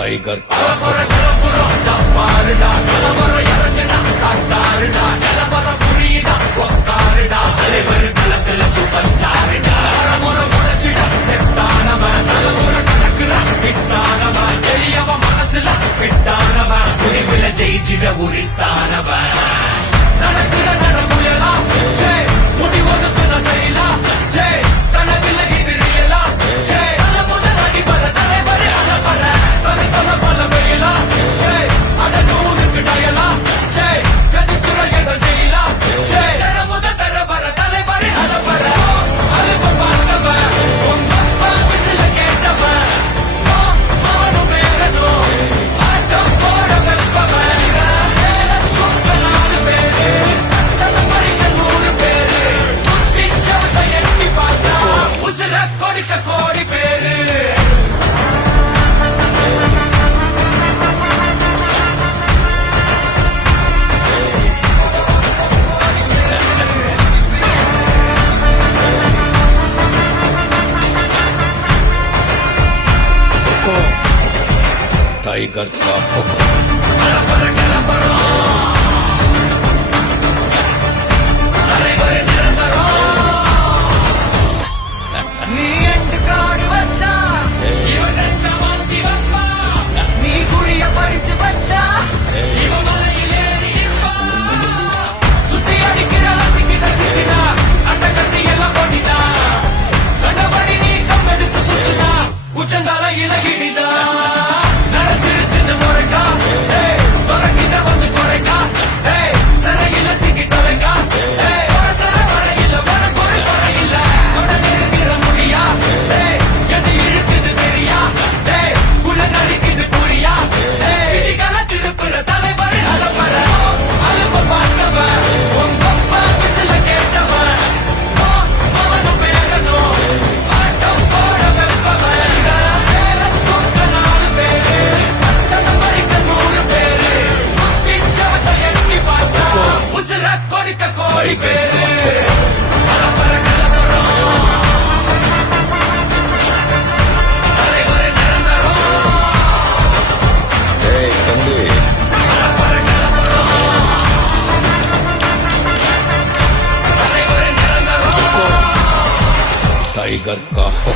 tiger ஜெயிச்சிட உரித்தானவன் நடக்கிற நடமுயலா முடி ஒதுக்குன செயலா கனவில்லை இது ரியலா முதல் அடிபட தலைவர் அலவர தனித்தல பல வெயிலா அட நூறுக்கு டயலா செதுக்குற என்ற ஜெயிலா முத தர வர தலைவர் அலவர அலுப்ப பார்த்தவன் உங்க விசில கேட்டவன் மானும் வேறனும் ஆட்டம் போட வெப்பவன் கோடி பேரு टाइगर का हुक्म टाइगर का